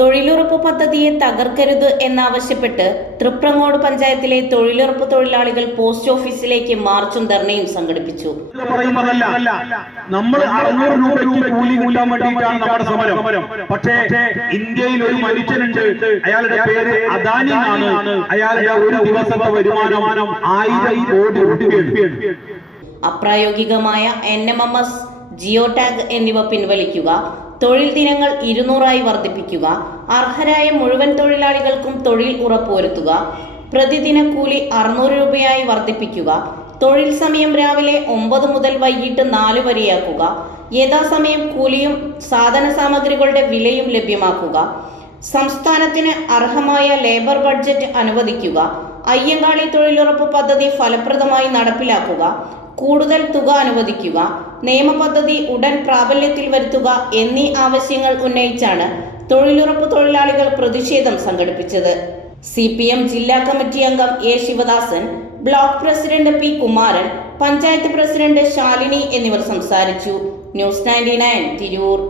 തൊഴിലുറപ്പ് പദ്ധതിയെ തകർക്കരുത് എന്നാവശ്യപ്പെട്ട് തൃപ്രങ്ങോട് പഞ്ചായത്തിലെ തൊഴിലുറപ്പ് തൊഴിലാളികൾ പോസ്റ്റ് ഓഫീസിലേക്ക് മാർച്ചും ധർണയും സംഘടിപ്പിച്ചു. നമ്മൾ 600 രൂപയ്ക്ക് കൂലി കൂട്ടാൻ വേണ്ടിയിട്ടാണ് നമ്മുടെ സമരം. പക്ഷേ ഇന്ത്യയിൽ ഒരു മനുഷ്യനുണ്ട്, അയാളുടെ പേര് അദാനി ആണ്. അയാളുടെ ഒരു ദിവസത്തെ വരുമാനം 1000 കോടി രൂപയാണ്. അപ്രായോഗികമായ NMMS, ജിയോ ടാഗ് എന്നിവ പിൻവലിക്കുക, തൊഴിൽ ദിനങ്ങൾ 200 വർദ്ധിപ്പിക്കുക, അർഹരായ മുഴുവൻ തൊഴിലാളികൾക്കും തൊഴിൽ ഉറപ്പുവരുത്തുക, പ്രതിദിന കൂലി 600 രൂപയായി വർദ്ധിപ്പിക്കുക, തൊഴിൽ സമയം രാവിലെ 9 മുതൽ വൈകിട്ട് 4 വരെയാക്കുക, യഥാസമയം കൂലിയും സാധന സാമഗ്രികളുടെ വിലയും ലഭ്യമാക്കുക, സംസ്ഥാനത്തിന് അർഹമായ ലേബർ ബഡ്ജറ്റ് അനുവദിക്കുക, അയ്യങ്കാളി തൊഴിലുറപ്പ് പദ്ധതി ഫലപ്രദമായി നടപ്പിലാക്കുക, കൂടുതൽ തുക അനുവദിക്കുക, നിയമപദ്ധതി ഉടൻ പ്രാബല്യത്തിൽ വരുത്തുക എന്നീ ആവശ്യങ്ങൾ ഉന്നയിച്ചാണ് തൊഴിലുറപ്പ് തൊഴിലാളികൾ പ്രതിഷേധം സംഘടിപ്പിച്ചത്. CPM ജില്ലാ കമ്മിറ്റി അംഗം A. Sivadasan, block president P. Kumaran, panchayat president Shalini എന്നിവർ സംസാരിച്ചു. ന്യൂസ് 99 തിരൂർ.